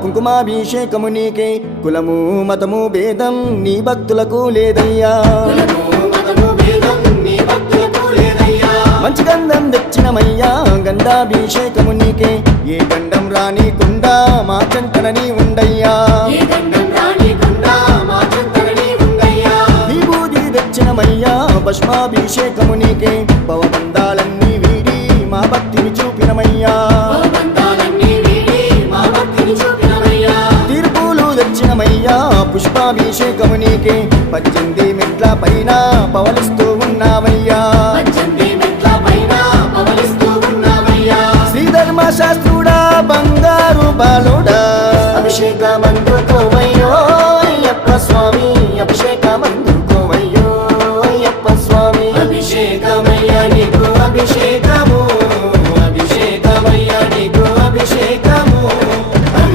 కుంకుమాభిషేకము నీకే కులము మతము భేదం నీ భక్తులకు లేదయ్యా మంచి గంధం తెచ్చినమయ్యా గంధాభిషేకము నీకే ఏ గంధం రానీకుండా మా చెంతనని ఉండయ్యా విభూది తెచ్చినమయ్యా భస్మాభిషేకము నీకే భవబంధాలన్నీ వీడి మా భక్తిని చూపినమయ్యా తీర్పులు తెచ్చినమయ్యా పుష్పాభిషేకము నీకే 18 మెట్ల పైన పవలిస్తూ ఉన్నావయ్యా శ్రీధర్మ శాస్త్రుడా బంగారు బాలుడా అభిషేకమందుకోవయ్యో అయ్యప్ప స్వామి అభిషేకం